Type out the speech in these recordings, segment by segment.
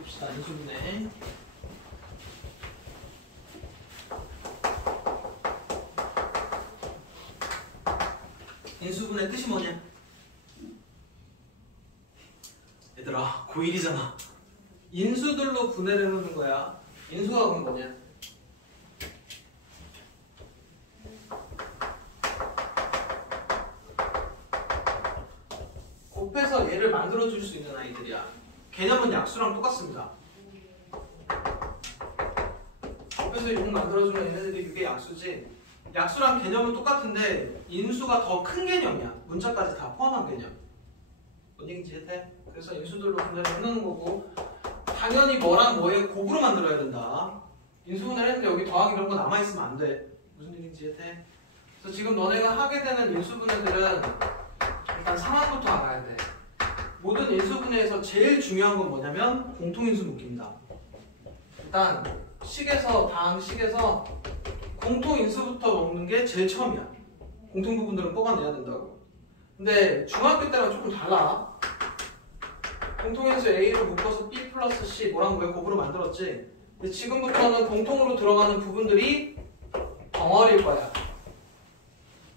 봅시다. 인수분해. 인수분해 뜻이 뭐냐? 얘들아, 고1이잖아. 인수들로 분해를 해놓는 거야. 인수가 그럼 뭐냐? 곱해서 얘를 만들어줄 수 있는 아이들이야. 개념은 약수랑 똑같습니다. 곱해서 6 만들어주면 얘네들이 그게 약수지. 약수랑 개념은 똑같은데 인수가 더 큰 개념이야. 문자까지 다 포함한 개념. 뭔 얘기인지 이해돼? 그래서 인수들로 분해를 해놓는 거고, 당연히 뭐랑 뭐에 곱으로 만들어야 된다. 인수분해를 했는데 여기 더하기 이런 거 남아있으면 안 돼. 무슨 얘기인지 이해돼? 그래서 지금 너네가 하게 되는 인수분해들은 일단 상황부터 알아야 돼. 모든 인수분해에서 제일 중요한 건 뭐냐면 공통인수 묶기입니다. 일단 식에서 방식에서 공통인수부터 먹는 게 제일 처음이야. 공통부분들은 뽑아내야 된다고. 근데 중학교 때랑 조금 달라. 공통인수 A를 묶어서 B 플러스 C 뭐랑 뭐에 곱으로 만들었지. 근데 지금부터는 공통으로 들어가는 부분들이 덩어리일 거야.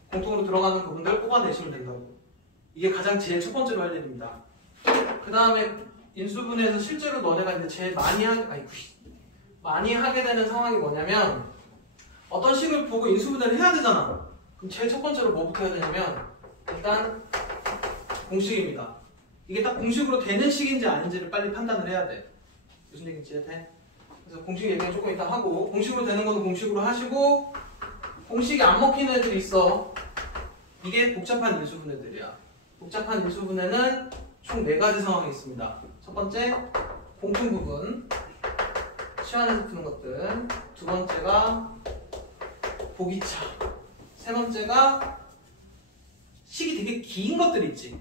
공통으로 들어가는 부분들을 뽑아내시면 된다고. 이게 가장 제일 첫 번째로 할 일입니다. 그 다음에 인수분해에서 실제로 너네가 이제 제일 많이 하게 되는 상황이 뭐냐면, 어떤 식을 보고 인수분해를 해야 되잖아. 그럼 제일 첫 번째로 뭐부터 해야 되냐면 일단 공식입니다. 이게 딱 공식으로 되는 식인지 아닌지를 빨리 판단을 해야 돼. 무슨 얘기인지 이해돼? 그래서 공식 얘기는 조금 이따 하고, 공식으로 되는 거는 공식으로 하시고, 공식이 안 먹히는 애들이 있어. 이게 복잡한 인수분해들이야. 복잡한 인수분해는 총 4가지 상황이 있습니다. 첫 번째, 공통부분, 시간에서 푸는 것들. 두 번째가 보기차. 세 번째가 식이 되게 긴 것들 있지.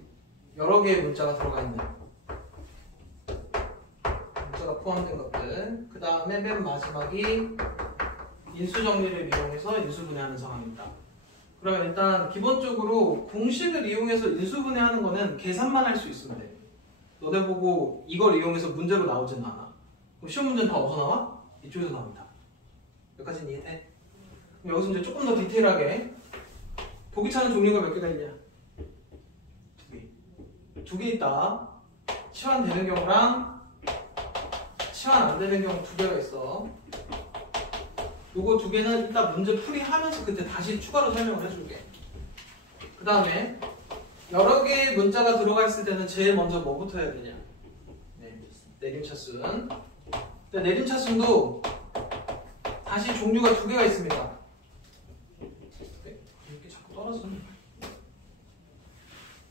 여러 개의 문자가 들어가 있는 문자가 포함된 것들. 그 다음에 맨 마지막이 인수정리를 이용해서 인수분해하는 상황입니다. 그러면 일단 기본적으로 공식을 이용해서 인수분해하는 거는 계산만 할 수 있으면 돼. 너네 보고 이걸 이용해서 문제로 나오진 않아. 그럼 시험 문제는 다 어디서 나와? 이쪽에서 나옵니다. 여기까지는 이해돼? 그럼 여기서 이제 조금 더 디테일하게, 보기차는 종류가 몇 개가 있냐? 2개. 2개 있다. 치환되는 경우랑 치환 안 되는 경우 2개가 있어. 요거 2개는 이따 문제 풀이하면서 그때 다시 추가로 설명을 해줄게. 그 다음에 여러 개의 문자가 들어가 있을 때는 제일 먼저 뭐부터 해야 되냐? 내림차순. 내림차순도 다시 종류가 2개가 있습니다. 이렇게 자꾸 떨어져.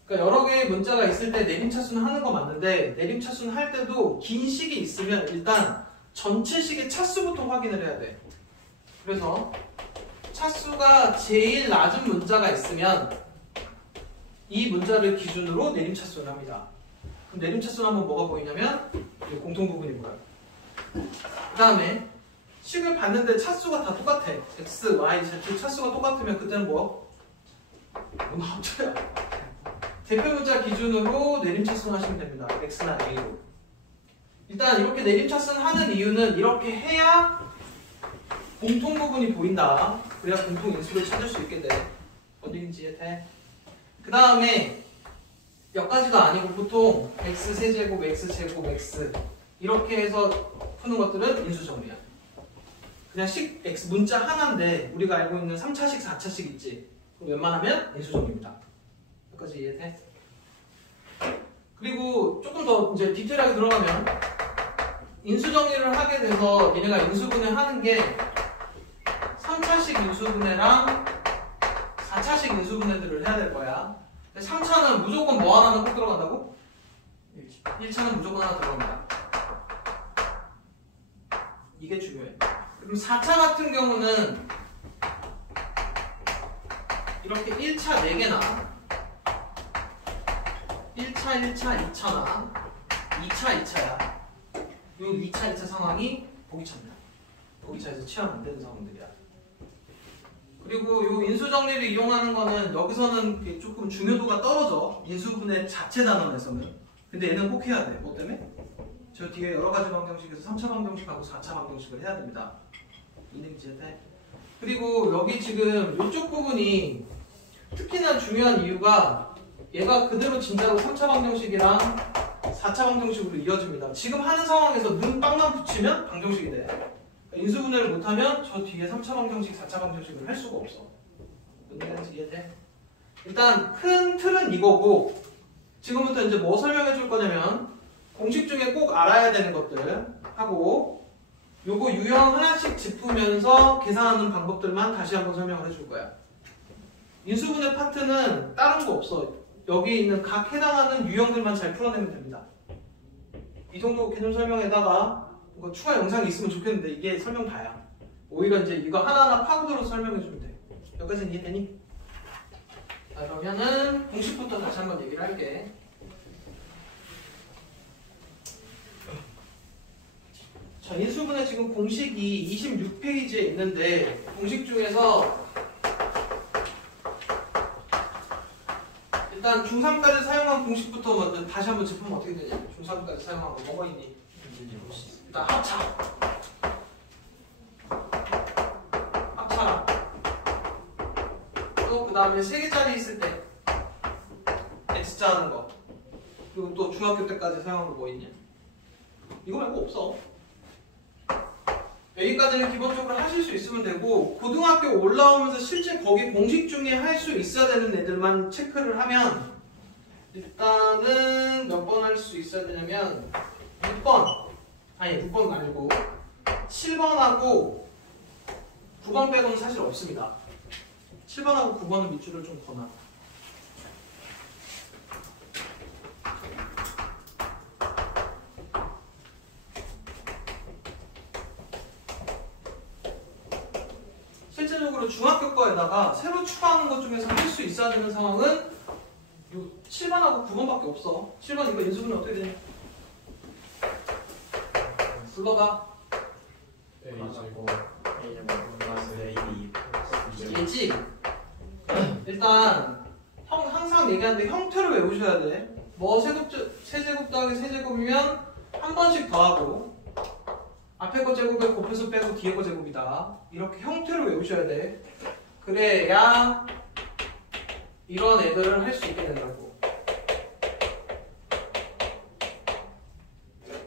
그러니까 여러 개의 문자가 있을 때 내림차순 하는 거 맞는데, 내림차순 할 때도 긴 식이 있으면 일단 전체 식의 차수부터 확인을 해야 돼. 그래서 차수가 제일 낮은 문자가 있으면 이 문자를 기준으로 내림차순을 합니다. 그럼 내림차순 하면 뭐가 보이냐면 공통부분이 보여요. 그 다음에 식을 봤는데 차수가 다 똑같아. x, y, z 차수가 똑같으면 그때는 뭐 합쳐요. 대표 문자 기준으로 내림차순 하시면 됩니다. x나 a로. 일단 이렇게 내림차순 하는 이유는 이렇게 해야 공통부분이 보인다. 그래야 공통인수를 찾을 수 있게 돼. 뭔 얘기인지 이해돼? 그 다음에 몇 가지가 아니고 보통 x 세제곱, x 제곱, x 이렇게 해서 푸는 것들은 인수정리야. 그냥 식 x 문자 하나인데 우리가 알고 있는 3차식, 4차식 있지. 그럼 웬만하면 인수정리입니다. 여기까지 이해돼? 그리고 조금 더 이제 디테일하게 들어가면 인수정리를 하게 돼서 얘네가 인수분해 하는 게 3차식 인수분해랑 4차식 인수분해들을 해야 될 거야. 3차는 무조건 뭐 하나는 꼭 들어간다고? 1차는 무조건 하나 들어갑니다. 이게 중요해. 그럼 4차 같은 경우는 이렇게 1차 4개나 1차, 1차, 2차나 2차, 2차야. 이 2차, 2차 상황이 보기차입니다. 보기차에서 치환 안 되는 상황들이야. 그리고 이 인수정리를 이용하는 거는 여기서는 조금 중요도가 떨어져. 인수분해 자체 단원에서는. 근데 얘는 꼭 해야 돼. 뭐 때문에? 저 뒤에 여러 가지 방정식에서 3차 방정식하고 4차 방정식을 해야 됩니다. 이해돼? 그리고 여기 지금 이쪽 부분이 특히나 중요한 이유가 얘가 그대로 진짜로 3차 방정식이랑 4차 방정식으로 이어집니다. 지금 하는 상황에서 는 빵만 붙이면 방정식이 돼. 인수분해를 못하면 저 뒤에 3차 방정식, 4차 방정식을 할 수가 없어. 뭔지 이해돼? 일단 큰 틀은 이거고 지금부터 이제 뭐 설명해 줄 거냐면 공식 중에 꼭 알아야 되는 것들 하고 요거 유형 하나씩 짚으면서 계산하는 방법들만 다시 한번 설명을 해줄 거야. 인수분해 파트는 다른 거 없어. 여기 있는 각 해당하는 유형들만 잘 풀어내면 됩니다. 이 정도 개념 설명에다가 뭐 추가 영상이 있으면 좋겠는데 이게 설명 다야. 오히려 이제 이거 하나하나 파고들어서 설명해주면 돼. 여기까지는 이해되니? 자, 그러면은 공식부터 다시 한번 얘기를 할게. 자, 인수분해 지금 공식이 26페이지에 있는데 공식 중에서 일단 중3까지 사용한 공식부터 먼저 다시 한번 짚으면 어떻게 되냐? 중3까지 사용한 거 뭐가 있니? 일단 합차. 합차랑 또 그 다음에 3개짜리 있을 때 X자 하는 거. 그리고 또 중학교 때까지 사용한 거 뭐 있냐? 이거 말고 없어. 여기까지는 기본적으로 하실 수 있으면 되고 고등학교 올라오면서 실제 거기 공식 중에 할 수 있어야 되는 애들만 체크를 하면 일단은 몇 번 할 수 있어야 되냐면 6번 아니 6번 아니고 7번하고 9번 빼고는 사실 없습니다. 7번하고 9번은 밑줄을 좀 거나 실제적으로 중학교 거에다가 새로 추가하는 것 중에서 할 수 있어야 되는 상황은 요 7번하고 9번밖에 없어. 7번 이거 인수분해 어떻게 되냐? 불러봐. 이겠지? 일단 항상 얘기하는데 형태를 외우셔야 돼. 뭐 세제곱 더하기 세제곱이면 한 번씩 더하고 앞에 거 제곱에 곱해서 빼고 뒤에 거 제곱이다. 이렇게 형태를 외우셔야 돼. 그래야 이런 애들을 할 수 있게 된다고.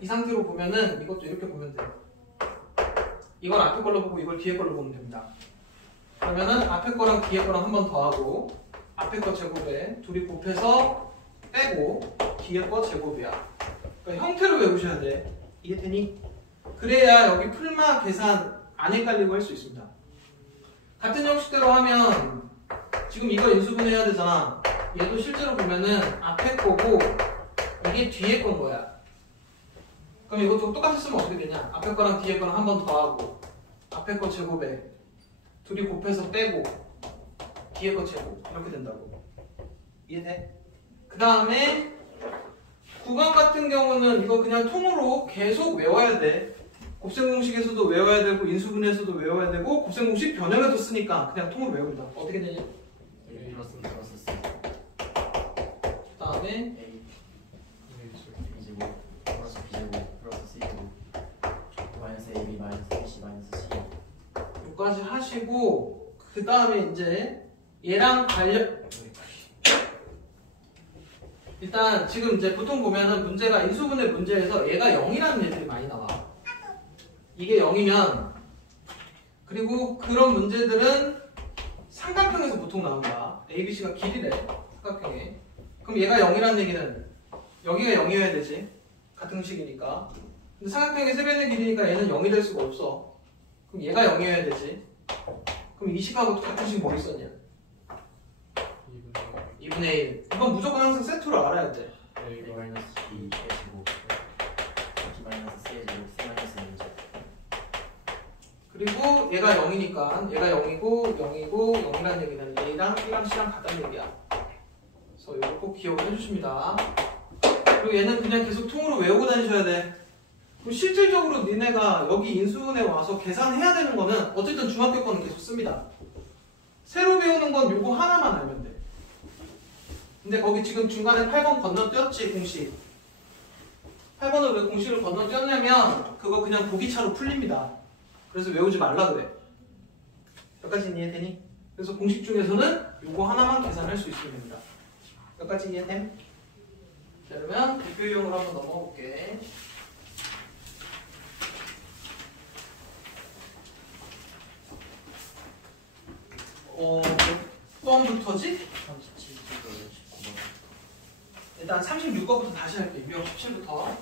이 상태로 보면은 이것도 이렇게 보면 돼. 이걸 앞에 걸로 보고 이걸 뒤에 걸로 보면 됩니다. 그러면은 앞에 거랑 뒤에 거랑 한 번 더하고 앞에 거 제곱에 둘이 곱해서 빼고 뒤에 거 제곱이야. 그러니까 형태를 외우셔야 돼. 이해되니? 그래야 여기 풀마 계산 안 헷갈리고 할 수 있습니다. 같은 형식대로 하면 지금 이거 인수분해해야 되잖아. 얘도 실제로 보면은 앞에 거고 이게 뒤에 건 거야. 그럼 이것도 똑같이 쓰면 어떻게 되냐? 앞에 거랑 뒤에 거랑 한 번 더하고 앞에 거 제곱에 둘이 곱해서 빼고 뒤에 거 제곱 이렇게 된다고. 이해돼? 그 다음에 9번 같은 경우는 이거 그냥 통으로 계속 외워야 돼. 곱셈공식에서도 외워야 되고 인수분해에서도 외워야 되고 곱셈공식 변형에도 쓰니까 그냥 통으로 외웁니다. 어떻게 되냐? 그 다음에 여기까지 하시고 그 다음에 이제 얘랑 관련 일단 지금 이제 보통 보면은 문제가 인수분해 문제에서 얘가 0이라는 애들이 많이 나와. 이게 0이면 그리고 그런 문제들은 삼각형에서 보통 나온다. ABC가 길이래. 삼각형에. 그럼 얘가 0이라는 얘기는 여기가 0이어야 되지. 같은 식이니까. 근데 삼각형의 세변의 길이니까 얘는 0이 될 수가 없어. 그럼 얘가 0이어야 되지. 그럼 이 식하고 같은 식 뭐 있었냐? 2분의 1. 이건 무조건 항상 세트로 알아야 돼. 그리고 얘가 0이니까 얘가 0이고 0이고 0이라는 얘기는 A랑 B랑 C랑 같다는 얘기야. 그래서 이거 꼭 기억을 해주십니다. 그리고 얘는 그냥 계속 통으로 외우고 다니셔야 돼. 그리고 실질적으로 니네가 여기 인수분해 와서 계산해야 되는 거는 어쨌든 중학교 거는 계속 씁니다. 새로 배우는 건 요거 하나만 알면 돼. 근데 거기 지금 중간에 8번 건너뛰었지 공식. 8번을 왜 공식을 건너뛰었냐면 그거 그냥 보기차로 풀립니다. 그래서 외우지 말라 그래. 여기까지 이해되니? 그래서 공식 중에서는 요거 하나만 계산할 수 있으면 됩니다. 여기까지 이해됨? 자, 그러면 대표 유형으로 한번 넘어가 볼게. 몇 번부터지? 37부터 19번. 일단 36번부터 다시 할게요. 유형 17부터.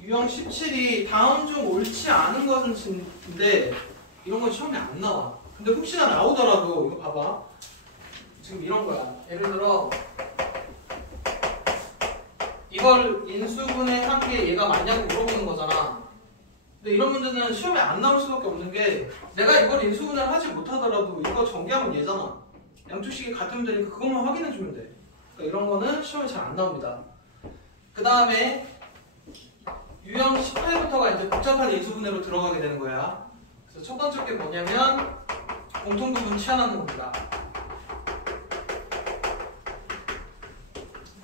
유형 17이 다음 중 옳지 않은 것인데 이런 건 시험에 안 나와. 근데 혹시나 나오더라도 이거 봐봐. 지금 이런 거야. 예를 들어 이걸 인수분해 한 게 얘가 맞냐고 물어보는 거잖아. 근데 이런 문제는 시험에 안 나올 수밖에 없는 게 내가 이걸 인수분해를 하지 못하더라도 이거 전개하면 얘잖아. 양쪽식이 같으면 되니까 그것만 확인해 주면 돼. 그러니까 이런 거는 시험에 잘 안 나옵니다. 그 다음에 유형 18부터가 이제 복잡한 인수분해로 들어가게 되는 거야. 그래서 첫 번째 게 뭐냐면 공통부분 치환하는 겁니다.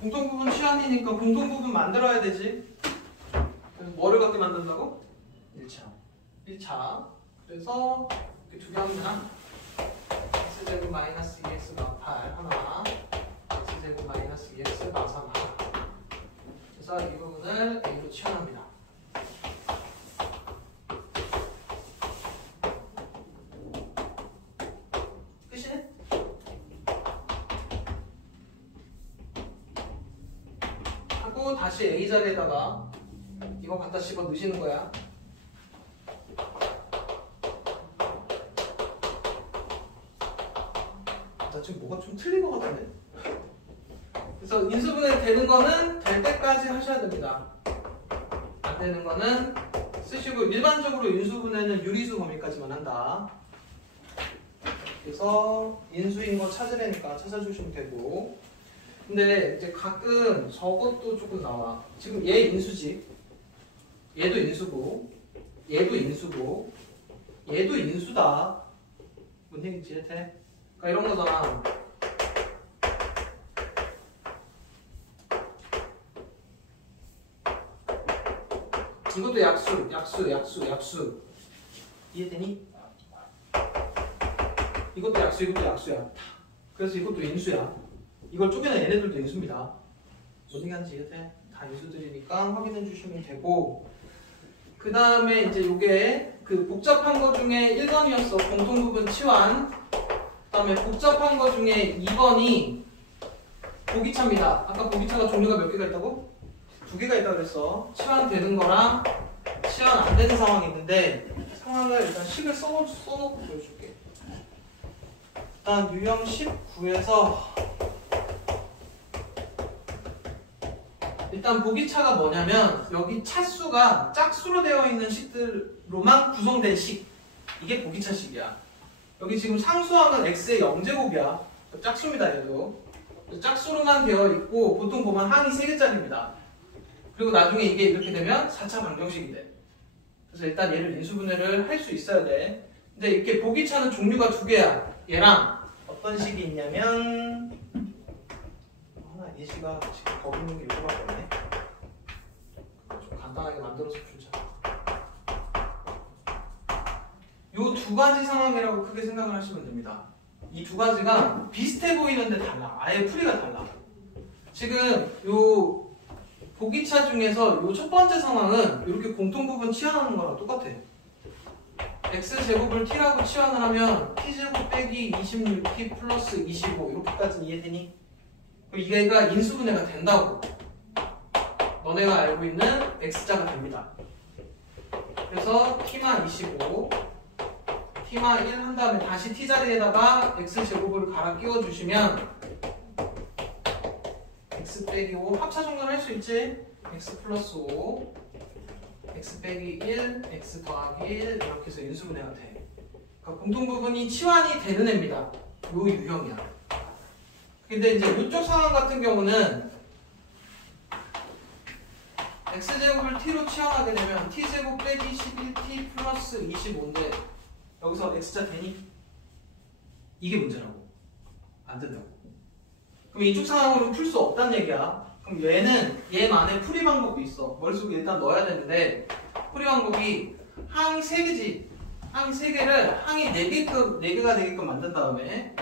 공통부분 치환이니까 공통부분 만들어야 되지. 그래서 뭐를 갖게 만든다고? 1차. 그래서 이렇게 두 개 하면 되나? x제곱 마이너스 2x 마8 하나, x제곱 마이너스 2x 마3 하나. 그래서 이 부분을 a로 치환합니다. 끝이네? 하고 다시 a 자리에다가 이거 갖다 집어 넣으시는 거야. 나 지금 뭐가 좀 틀린 것 같은데? 그래서 인수분해 되는 거는 될 때까지 하셔야 됩니다. 안 되는 거는 쓰시고 일반적으로 인수분해는 유리수 범위까지만 한다. 그래서 인수인 거 찾으려니까 찾아주시면 되고. 근데 이제 가끔 저것도 조금 나와. 지금 얘 인수지. 얘도 인수고, 얘도 인수고, 얘도 인수다. 뭔 얘기인지 이해돼? 그러니까 이런 거잖아. 이것도 약수. 이해되니? 이것도 약수, 이것도 약수야. 그래서 이것도 인수야. 이걸 쪼개는 얘네들도 인수입니다. 뭔 얘기하는지 이해돼? 다 인수들이니까 확인해 주시면 되고. 그 다음에 이제 요게 그 복잡한 거 중에 1번이었어. 공통부분 치환. 그 다음에 복잡한 거 중에 2번이 보기차입니다. 아까 보기차가 종류가 몇 개가 있다고? 2개가 있다고 그랬어. 치환되는 거랑 치환 안 되는 상황이 있는데 상황을 일단 식을 써놓고 보여줄게. 일단 유형 19에서 일단 보기차가 뭐냐면 여기 차수가 짝수로 되어 있는 식들로만 구성된 식. 이게 보기차식이야. 여기 지금 상수항은 x의 0제곱이야. 짝수입니다. 얘도. 짝수로만 되어 있고 보통 보면 항이 3개짜리입니다. 그리고 나중에 이게 이렇게 되면 4차 방정식이 돼. 그래서 일단 얘를 인수분해를 할 수 있어야 돼. 근데 이렇게 보기차는 종류가 2개야. 얘랑 어떤 식이 있냐면 하나 예시가 지금 거기 있는 게 이거밖에 없네. 좀 간단하게 만들어서 풀자. 요 2가지 상황이라고 크게 생각을 하시면 됩니다. 이 2가지가 비슷해 보이는데 달라. 아예 풀이가 달라. 지금 요 보기차 중에서 요 첫 번째 상황은 이렇게 공통부분 치환하는 거랑 똑같아. x제곱을 t라고 치환을 하면 t제곱 빼기 26t 플러스 25 이렇게까지 이해되니? 이게가 인수분해가 된다고. 너네가 알고 있는 x자가 됩니다. 그래서 t마 25 t마 1 한 다음에 다시 t자리에다가 x제곱을 갈아 끼워주시면 x 빼기 5 합차 정도는 할 수 있지? x 플러스 5 x 빼기 1 x 더하기 1 이렇게 해서 인수분해가 돼. 그러니까 공통부분이 치환이 되는 애입니다. 요 유형이야. 근데 이제 이쪽 상황 같은 경우는 x제곱을 t로 치환하게 되면 t제곱 빼기 11t 플러스 25인데 여기서 x자 되니? 이게 문제라고. 안 된다고. 그럼 이쪽 상황으로 풀 수 없다는 얘기야. 그럼 얘만의 풀이 방법이 있어. 머릿속에 일단 넣어야 되는데 풀이 방법이 항 3개지. 항 3개를 항이 4개가 되게끔 만든 다음에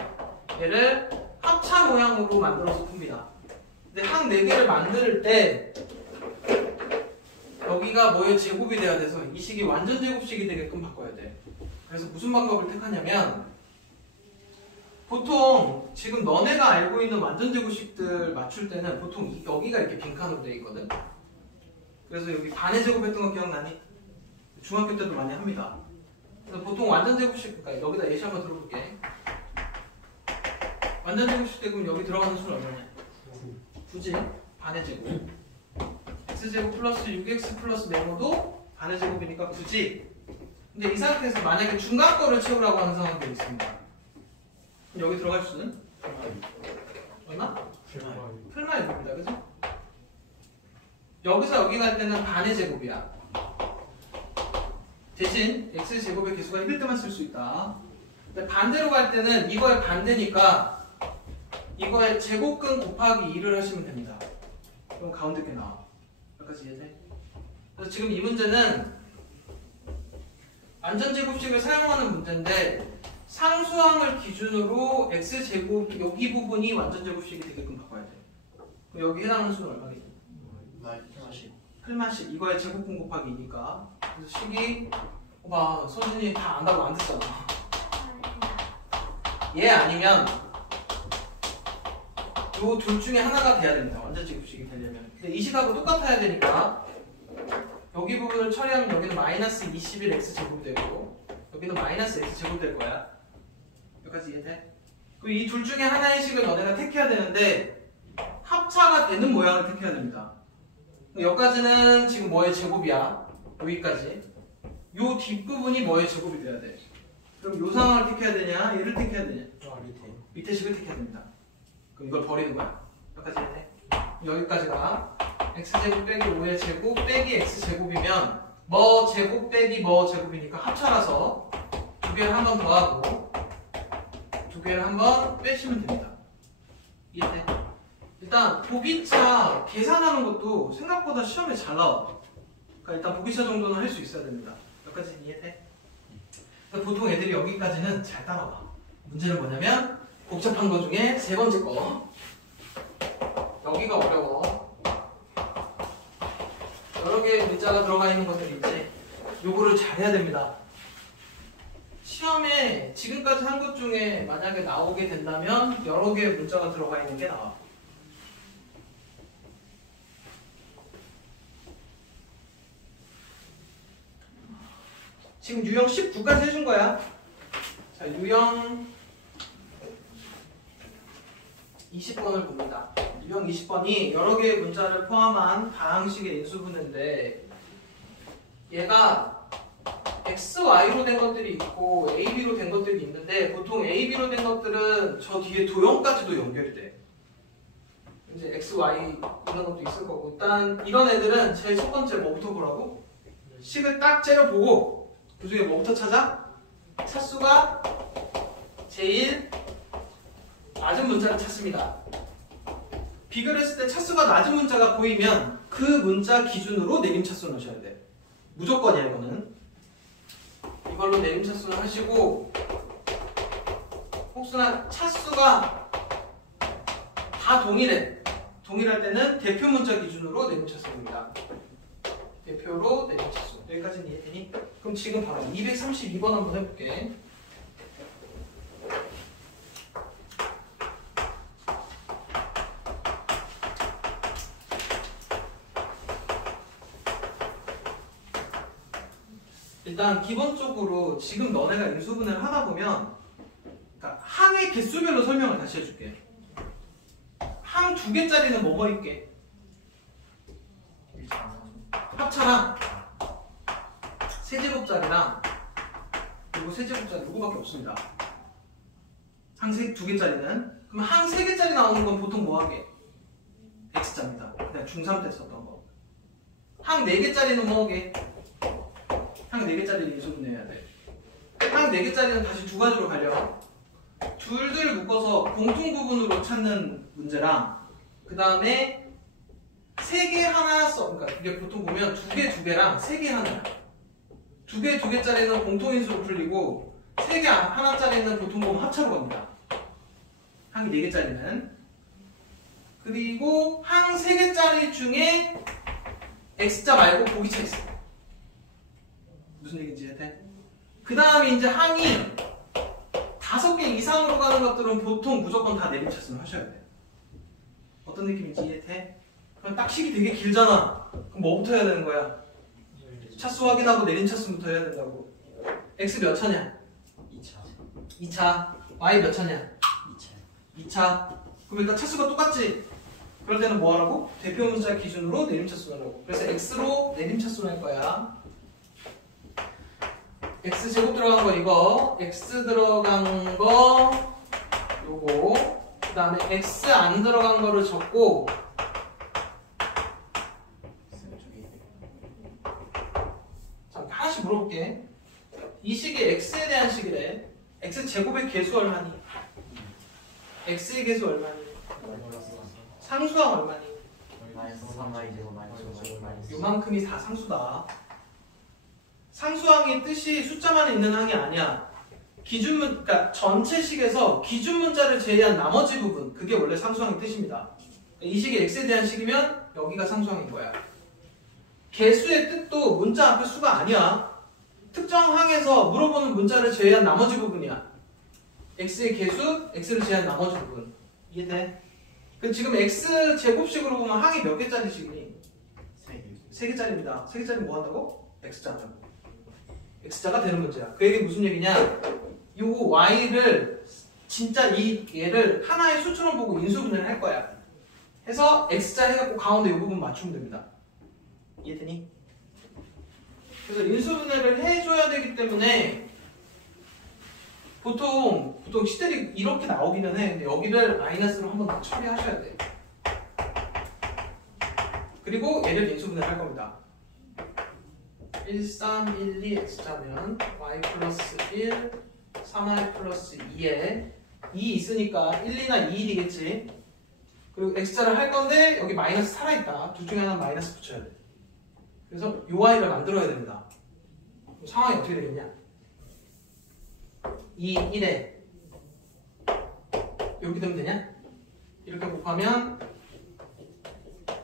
얘를 합차 모양으로 만들어서 풉니다. 근데 항 4개를 만들 때 여기가 뭐의 제곱이 돼야 돼서 이 식이 완전 제곱식이 되게끔 바꿔야 돼. 그래서 무슨 방법을 택하냐면 보통 지금 너네가 알고 있는 완전 제곱식들 맞출 때는 보통 여기가 이렇게 빈칸으로 돼 있거든. 그래서 여기 반의 제곱했던 거 기억나니? 중학교 때도 많이 합니다. 그래서 보통 완전 제곱식, 그러니까 여기다 예시 한번 들어볼게. 완전 제곱식 때 그럼 여기 들어가는 수는 얼마냐? 9지? 반의 제곱. x제곱 플러스 6x 플러스 네모도 반의 제곱이니까 9지? 근데 이 상태에서 만약에 중간 거를 채우라고 하는 상황들이 있습니다. 그럼 여기 들어갈 수는? 얼마? 풀마의 곱이다, 그죠? 여기서 여기 갈 때는 반의 제곱이야. 대신 x제곱의 개수가 1일 때만 쓸 수 있다. 근데 반대로 갈 때는 이거의 반대니까 이거의 제곱근 곱하기 2를 하시면 됩니다. 그럼 가운데 게 나와. 여기까지 이해돼? 그래서 지금 이 문제는 완전 제곱식을 사용하는 문제인데 상수항을 기준으로 x제곱 여기 부분이 완전 제곱식이 되게끔 바꿔야 돼. 그럼 여기 해당하는 수는 얼마겠니? 풀마식 이거의 제곱근 곱하기 2니까. 그래서 식이 봐 서진이 다 안다고 안 듣잖아. 얘 아니면 요 둘 중에 하나가 돼야 됩니다. 완전 제곱식이 되려면. 근데 이 식하고 똑같아야 되니까 여기 부분을 처리하면 여기는 마이너스 21x제곱이 되고 여기는 마이너스 x제곱 될 거야. 여기까지 이해돼? 그리고 이 둘 중에 하나의 식을 너네가 택해야 되는데 합차가 되는 모양을 택해야 됩니다. 여기까지는 지금 뭐의 제곱이야? 여기까지. 요 뒷부분이 뭐의 제곱이 돼야 돼? 그럼 요 상황을 택해야 되냐? 얘를 택해야 되냐? 밑에 식을 택해야 됩니다. 그럼 이걸 버리는 거야. 여기까지 이해돼? 여기까지가 x제곱 빼기 5의 제곱 빼기 x제곱이면 뭐 제곱 빼기 뭐 제곱이니까 합차라서 두 개를 한 번 더하고 두 개를 한 번 빼시면 됩니다. 이해돼? 일단 보기차 계산하는 것도 생각보다 시험에 잘 나와. 그러니까 일단 보기차 정도는 할 수 있어야 됩니다. 여기까지는 이해돼? 보통 애들이 여기까지는 잘 따라와. 문제는 뭐냐면 복잡한 거 중에 세 번째 거 여기가 어려워. 여러 개의 문자가 들어가 있는 것들이 있지. 요거를 잘 해야 됩니다. 시험에 지금까지 한 것 중에 만약에 나오게 된다면 여러 개의 문자가 들어가 있는 게 나와. 지금 유형 19까지 해준 거야. 자, 유형 20번을 봅니다. 유형 20번이 여러 개의 문자를 포함한 다항식의 인수분해인데 얘가 x, y로 된 것들이 있고 a, b로 된 것들이 있는데 보통 a, b로 된 것들은 저 뒤에 도형까지도 연결이 돼. 이제 x, y 있는 것도 있을 거고 일단 이런 애들은 제일 첫 번째 뭐부터 보라고? 식을 딱 째려보고 그 중에 뭐부터 찾아? 차수가 제일 낮은 문자를 찾습니다. 비교를 했을 때 차수가 낮은 문자가 보이면 그 문자 기준으로 내림차수 넣으셔야 돼. 무조건이야 이거는. 이걸로 내림차수를 하시고 혹시나 차수가 다 동일해. 동일할 때는 대표 문자 기준으로 내림차수입니다. 대표로 내림차수. 여기까지는 이해되니? 그럼 지금 바로 232번 한번 해볼게. 일단 기본적으로 지금 너네가 인수분해를 하다 보면 그러니까 항의 개수별로 설명을 다시 해줄게. 항 2개짜리는 뭐뭐 있게? 합차랑 세제곱짜리랑 그리고 세제곱짜리 요거밖에 없습니다. 항 2개짜리는. 그럼 항 3개짜리 나오는 건 보통 뭐하게? x자입니다. 그냥 중3 때 썼던 거. 항 4개짜리는 뭐하게? 항 4개짜리를 인수분해해야 돼. 항 4개짜리는 다시 두 가지로 갈려. 둘둘 묶어서 공통 부분으로 찾는 문제랑 그 다음에 세 개 하나 그러니까 이게 보통 보면 두 개랑 세 개 하나야. 두 개짜리는 공통인수로 풀리고 세 개 하나짜리는 보통 보면 합차로 갑니다. 항이 4개짜리는. 그리고 항 3개짜리 중에 X자 말고 보기차 있어. 무슨 얘기인지 이해돼? 그 다음에 이제 항이 5개 이상으로 가는 것들은 보통 무조건 다 내림차순을 하셔야 돼. 어떤 느낌인지 이해돼? 그럼 딱 식이 되게 길잖아. 그럼 뭐부터 해야 되는 거야? 차수 확인하고 내림차순부터 해야 된다고. X 몇 차냐? 2차. 2차. Y 몇 차냐? 2차. 2차. 그럼 일단 차수가 똑같지? 그럴 때는 뭐 하라고? 대표 문자 기준으로 내림차순을 하라고. 그래서 X로 내림차순을 할 거야. X 제곱 들어간 거 이거, X 들어간 거 요거, 그 다음에 X 안 들어간 거를 적고, 자 하나씩 물어볼게. 이 식이 X에 대한 식이래. X 제곱의 개수 얼마니? X의 개수 얼마니? 상수항 얼마니? 요만큼이 다 상수다. 상수항의 뜻이 숫자만 있는 항이 아니야. 그러니까 전체 식에서 기준 문자를 제외한 나머지 부분, 그게 원래 상수항의 뜻입니다. 이 식이 X에 대한 식이면 여기가 상수항인 거야. 개수의 뜻도 문자 앞에 수가 아니야. 특정 항에서 물어보는 문자를 제외한 나머지 부분이야. X의 개수, X를 제외한 나머지 부분. 이해돼? 지금 X 제곱식으로 보면 항이 몇 개짜리 식이니? 3개짜리입니다. 3개짜리 뭐 한다고? X자라고. X자가 되는 문제야. 그 얘기는 무슨 얘기냐? 요 Y를 진짜 얘를 하나의 수처럼 보고 인수분해를 할 거야. 해서 X자 해갖고 가운데 요 부분 맞추면 됩니다. 이해되니? 그래서 인수분해를 해줘야 되기 때문에 보통 시들이 이렇게 나오기는 해. 근데 여기를 마이너스로 한번 더 처리하셔야 돼. 그리고 얘를 인수분해를 할 겁니다. 1, 3, 1, 2 X자면 Y 플러스 1, 3Y 플러스 2에 2 있으니까 1, 2나 2, 1이겠지. 그리고 X자를 할 건데 여기 마이너스 살아있다. 둘 중에 하나는 마이너스 붙여야 돼. 그래서 요 Y를 만들어야 됩니다. 상황이 어떻게 되겠냐? 2, 1에 이렇게 되면 되냐? 이렇게 곱하면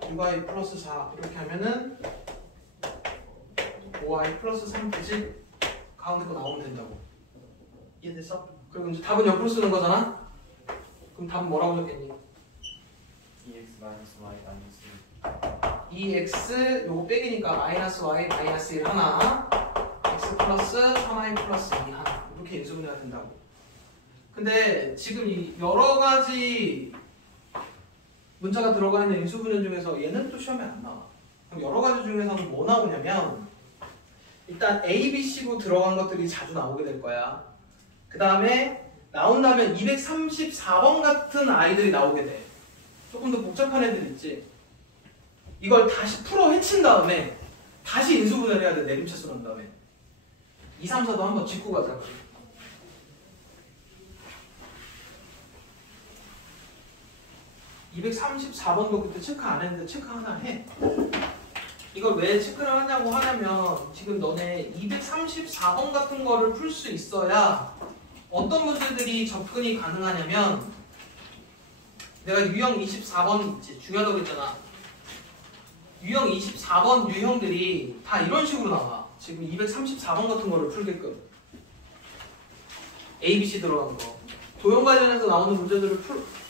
6y 플러스 4 이렇게 하면은 5y 플러스 3 되지? 가운데 거 나오면 된다고. 이해됐어? 그리고 이제 답은 옆으로 쓰는 거잖아? 그럼 답은 뭐라고 적겠니? 2x 마이너스 y 마이너스 2x 요거 빼기니까 마이너스 y 마이너스 1 하나, x 플러스 3y 플러스 2 하나, 이렇게 인수분해가 된다고. 근데 지금 이 여러 가지 문자가 들어가 있는 인수분해 중에서 얘는 또 시험에 안 나와. 그럼 여러 가지 중에서는 뭐 나오냐면 일단 A, B, C로 들어간 것들이 자주 나오게 될 거야. 그 다음에 나온다면 234번 같은 아이들이 나오게 돼. 조금 더 복잡한 애들 있지. 이걸 다시 풀어 헤친 다음에 다시 인수분해를 해야 돼. 내림차순 한 다음에 2, 3, 4도 한번 짚고 가자. 234번도 그때 체크 안 했는데 체크 하나 해. 이걸 왜 체크를 하냐고 하냐면 지금 너네 234번 같은 거를 풀 수 있어야 어떤 문제들이 접근이 가능하냐면 내가 유형 24번 있지. 중요하다고 했잖아. 유형 24번 유형들이 다 이런 식으로 나와. 지금 234번 같은 거를 풀게끔 A, B, C 들어간 거 도형 관련해서 나오는 문제들을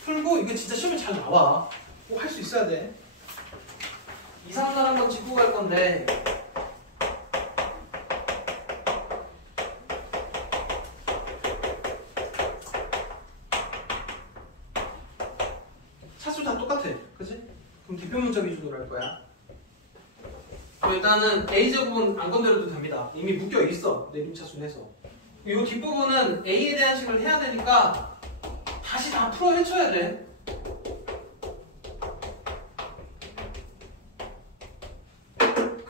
풀고 이게 진짜 시험에 잘 나와. 꼭 할 수 있어야 돼. 이상한 한번 짚고 갈 건데 차수 다 똑같아. 그치? 그럼 대표 문자 기준으로 할 거야. 일단은 A제곱은 안 건드려도 됩니다. 이미 묶여 있어. 내림차순에서. 이 뒷부분은 A에 대한 식을 해야 되니까 다시 다 풀어 헤쳐야 돼.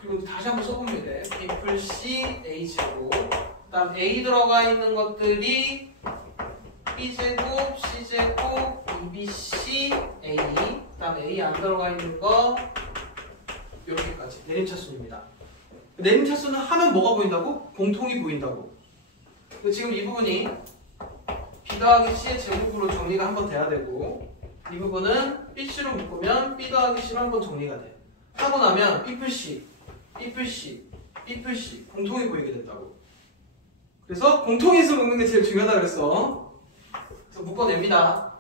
그리고 다시 한번 써보면 돼. B 풀 C A제곱. 그 다음 A 들어가 있는 것들이 B제곱, C제곱, BBC, A. 그 다음 A 안 들어가 있는 거 이렇게까지 내림차순입니다. 내림차순은 하면 뭐가 보인다고? 공통이 보인다고. 지금 이 부분이 B 더하기 C의 제곱으로 정리가 한번 돼야 되고 이 부분은 BC로 묶으면 B 더하기 C로 한번 정리가 돼. 하고 나면 B 플 C, B 플 C, B 플 C 공통이 보이게 된다고. 그래서 공통인수 묶는 게 제일 중요하다 그랬어. 그래서 묶어냅니다.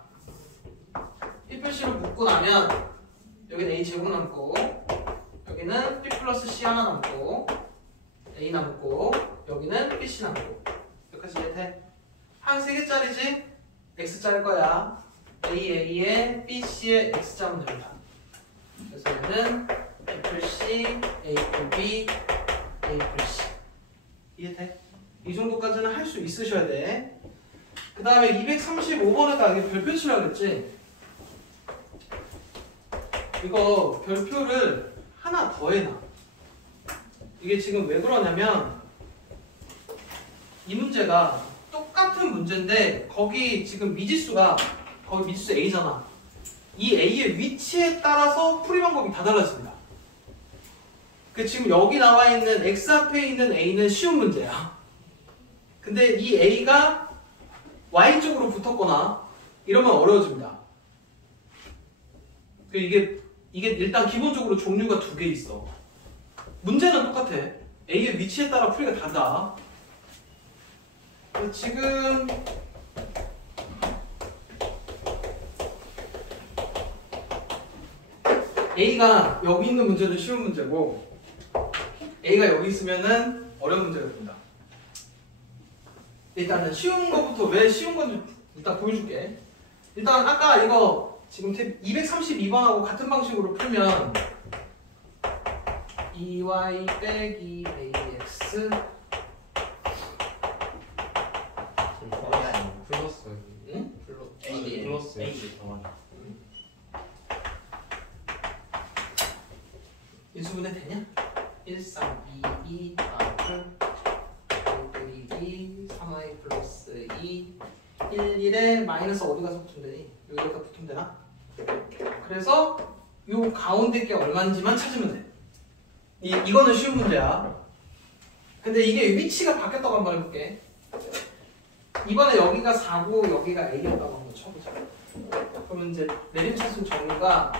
B 플 C로 묶고 나면 여기는 A 제곱 남고 여기는 B 플러스 C 하나 남고 A 남고 여기는 BC 남고 여기까지 이해돼? 한 3개짜리지? X짜리 거야. AA에 BC에 X자면 됩니다. 그래서 얘는 B 플 C, A 플 B, A 플 C 이해돼? 이 정도까지는 할 수 있으셔야 돼. 그 다음에 235번에다 이게 별표 치라고 그랬지? 이거 별표를 하나 더 해놔. 이게 지금 왜 그러냐면 이 문제가 똑같은 문제인데 거기 지금 미지수가 거기 미지수 A잖아. 이 A의 위치에 따라서 풀이 방법이 다 달라집니다. 그 지금 여기 나와 있는 X 앞에 있는 A는 쉬운 문제야. 근데 이 A가 Y쪽으로 붙었거나 이러면 어려워집니다. 이게 일단 기본적으로 종류가 2개 있어. 문제는 똑같아. A의 위치에 따라 풀이가 다르다. 지금 A가 여기 있는 문제는 쉬운 문제고 A가 여기 있으면은 어려운 문제가 됩니다. 일단은 쉬운 것부터 왜 쉬운 건지 일단 보여줄게. 일단 아까 이거 지금 232번하고 같은 방식으로 풀면 2y 빼기 ax 플러스. 응? A 플러스 A 더하기. 인수분해 되냐? 1, 3, 2, 2, 마이플 5, 2, 3y 플러스 2 1, 1에 마이너스 어디 가서 붙으면 되니? 여기다 붙으면 되나? 그래서 요 가운데 게 얼마인지만 찾으면 돼. 이거는 쉬운 문제야. 근데 이게 위치가 바뀌었다고 한번 해볼게. 이번에 여기가 4고 여기가 A였다고 한번 쳐보자. 그러면 이제 내림차순 정의가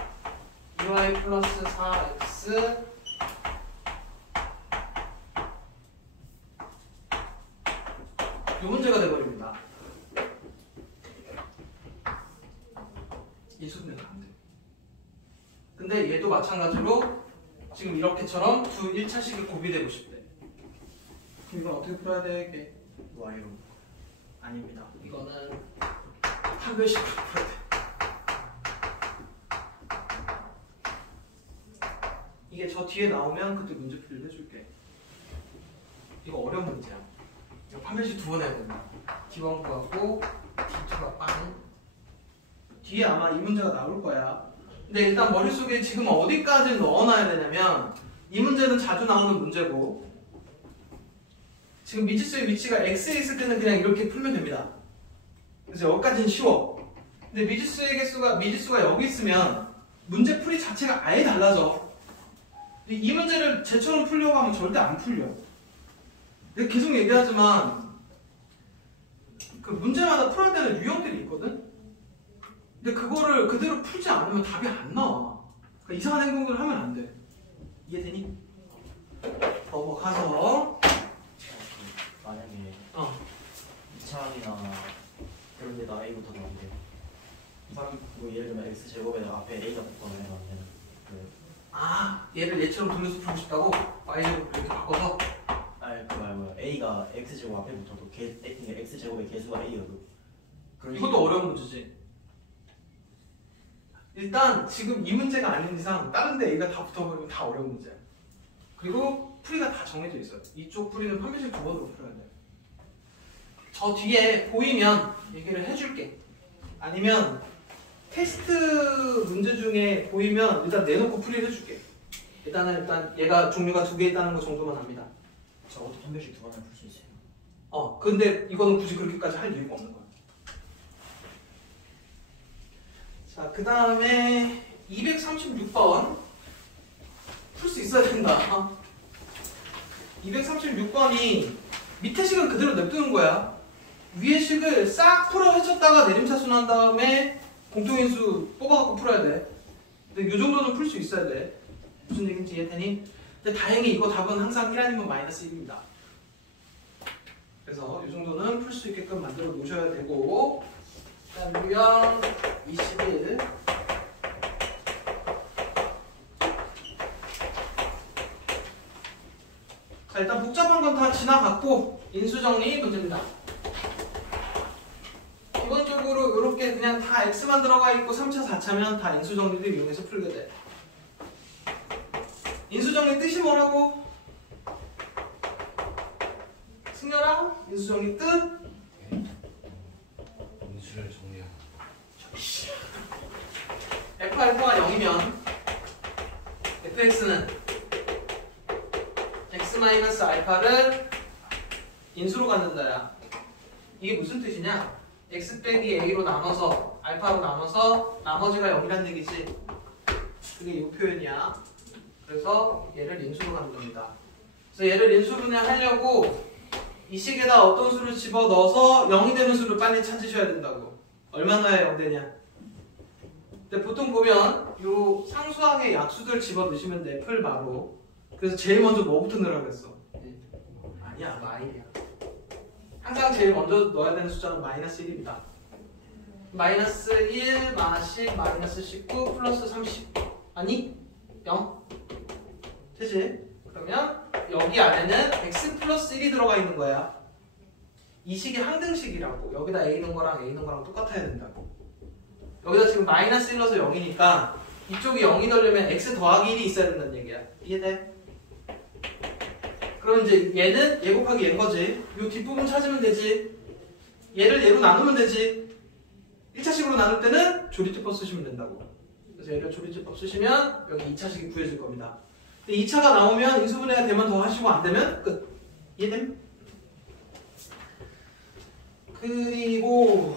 2y 플러스 4x 이 문제가 돼버립니다. 인수분해가 안 돼. 근데 얘도 마찬가지로 지금 이렇게처럼 두 1차식이 고비되고 싶대. 그럼 이건 어떻게 풀어야 돼? 이게 Y로. 아닙니다. 이거는 판별식으로 풀어야 돼. 이게 저 뒤에 나오면 그때 문제 풀이를 해줄게. 이거 어려운 문제야. 이거 판별식 2번 해야 된다. D1 구하고 D2가 빵. 뒤에 아마 이 문제가 나올 거야. 근데 일단 머릿속에 지금 어디까지 넣어놔야 되냐면 이 문제는 자주 나오는 문제고 지금 미지수의 위치가 X에 있을 때는 그냥 이렇게 풀면 됩니다. 그래서 여기까지는 쉬워. 근데 미지수가 여기 있으면 문제 풀이 자체가 아예 달라져. 이 문제를 쟤처럼 풀려고 하면 절대 안 풀려. 내가 계속 얘기하지만 그 문제마다 풀어야 되는 유형들이 있거든? 근데 그거를 그대로 풀지 않으면 답이 안 나와. 그러니까 이상한 행동들을 하면 안 돼. 이해되니? 넘어가서 만약에 2차항이나 그런 데다 A부터 나오는데 뭐 예를 들면 X제곱에 앞에 A가 붙거나 해서 안 되는 얘를 얘처럼 돌려서 풀고 싶다고? Y제곱 이렇게 바꿔서? 아니 그 말고요. A가 X제곱 앞에 붙어도 X제곱의 개수가 A여도 이것도 어려운 문제지. 일단 지금 이 문제가 아닌 이상 다른 데 A가 다 붙어버리면 다 어려운 문제야. 그리고 풀이가 다 정해져 있어요. 이쪽 풀이는 판별식 2번으로 풀어야 돼. 저 뒤에 보이면 얘기를 해줄게. 아니면 테스트 문제 중에 보이면 일단 내놓고 풀이를 해줄게. 일단 얘가 종류가 2개 있다는 거 정도만 압니다. 저것도 판별식 2번을 풀 수 있어요. 근데 이거는 굳이 그렇게까지 할 이유가 없는 거야. 자, 그 다음에 236번 풀 수 있어야 된다. 236번이 밑에 식은 그대로 냅두는 거야. 위에 식을 싹 풀어 헤쳤다가 내림차순 한 다음에 공통인수 뽑아갖고 풀어야 돼. 근데 이 정도는 풀 수 있어야 돼. 무슨 얘기인지 이해되니? 근데 다행히 이거 답은 항상 1 아니면 마이너스 1입니다. 그래서 이 정도는 풀 수 있게끔 만들어 놓으셔야 되고, 일단 유형 21. 자, 일단 복잡한 건 다 지나갔고 인수정리 문제입니다. 기본적으로 이렇게 그냥 다 x만 들어가 있고 3차, 4차면 다 인수정리를 이용해서 풀게 돼. 인수정리 뜻이 뭐라고? 승렬아, 인수정리 뜻? 인수를 정리하는. f 알파가 0이면 fx는 x 마이너스 알파를 인수로 갖는다야. 이게 무슨 뜻이냐? x 빼기 a로 나눠서 알파로 나눠서 나머지가 0이란 얘기지. 그게 이 표현이야. 그래서 얘를 인수로 갖는 겁니다. 그래서 얘를 인수분해하려고 이 식에다 어떤 수를 집어넣어서 0이 되는 수를 빨리 찾으셔야 된다고. 얼마나 0 되냐? 근데 보통 보면 요 상수항의 약수들 집어넣으시면 돼. 풀 바로. 그래서 제일 먼저 뭐부터 넣으라고 했어? 아니야, 마이야. 항상 제일 먼저 넣어야 되는 숫자는 마이너스 1입니다. 마이너스 1, 마십, 마이너스 19, 플러스 30. 아니? 0? 되지? 그러면 여기 안에는 x 플러스 1이 들어가 있는 거야. 이 식이 항등식이라고. 여기다 a 있는 거랑 a 있는 거랑 똑같아야 된다고. 여기다 지금 마이너스 1 넣어서 0이니까 이쪽이 0이 되려면 x 더하기 1이 있어야 된다는 얘기야. 이해돼? 그럼 이제 얘는 얘 곱하기 얘인 거지. 요 뒷부분 찾으면 되지. 얘를 얘로 나누면 되지. 1차식으로 나눌 때는 조리제법 쓰시면 된다고. 그래서 얘를 조리제법 쓰시면 여기 2차식이 구해질 겁니다. 근데 2차가 나오면 인수분해가 되면 더 하시고 안 되면 끝. 이해됨? 그리고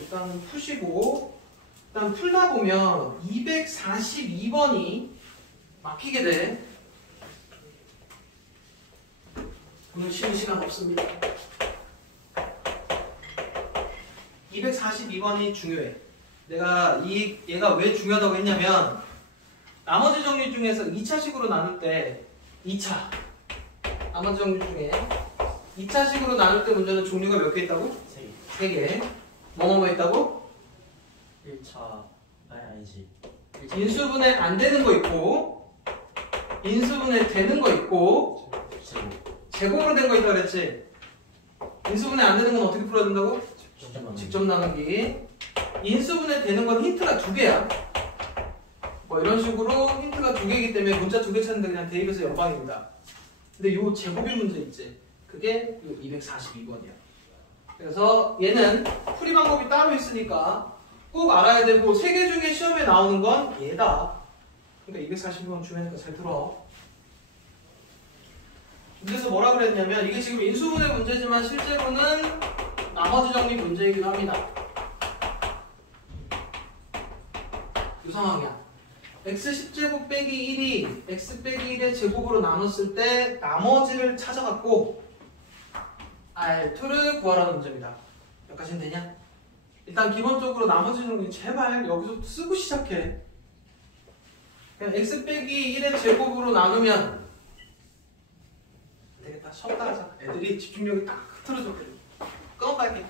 일단 푸시고, 일단 풀다 보면 242번이 막히게 돼. 오늘 쉬는 시간 없습니다. 242번이 중요해. 내가 얘가 왜 중요하다고 했냐면, 나머지 정리 중에서 2차식으로 나눌 때 2차 나머지 정리 중에 2차식으로 나눌 때 문제는 종류가 몇 개 있다고? 3개. 뭐뭐 있다고? 1차 아니지. 인수분해 안 되는 거 있고, 인수분해 되는 거 있고, 제곱으로 된 거 있다 그랬지? 인수분해 안 되는 건 어떻게 풀어야 된다고? 직접 나누기. 인수분해 되는 건 힌트가 2개야. 뭐 이런 식으로 힌트가 2개이기 때문에 문자 2개 찾는데 그냥 대입해서 연방입니다. 근데 요 제곱이 문제 있지? 그게 요 242번이야. 그래서 얘는 풀이 방법이 따로 있으니까 꼭 알아야 되고, 3개 중에 시험에 나오는 건 얘다. 그러니까 242번 중요하니까 잘 들어. 그래서 뭐라 그랬냐면, 이게 지금 인수분해 문제지만 실제로는 나머지 정리 문제이기도 합니다. 이 상황이야. x 10제곱 빼기 1이 x 빼기 1의 제곱으로 나눴을 때 나머지를 찾아갖고 R2를 구하라는 문제입니다. 여기까지는 되냐? 일단 기본적으로 나머지 정리 제발 여기서 쓰고 시작해. 그냥 x 빼기 1의 제곱으로 나누면 되겠다. 쉬었다 하자. 애들이 집중력이 딱 흐트러져 버려. 끊어갈게.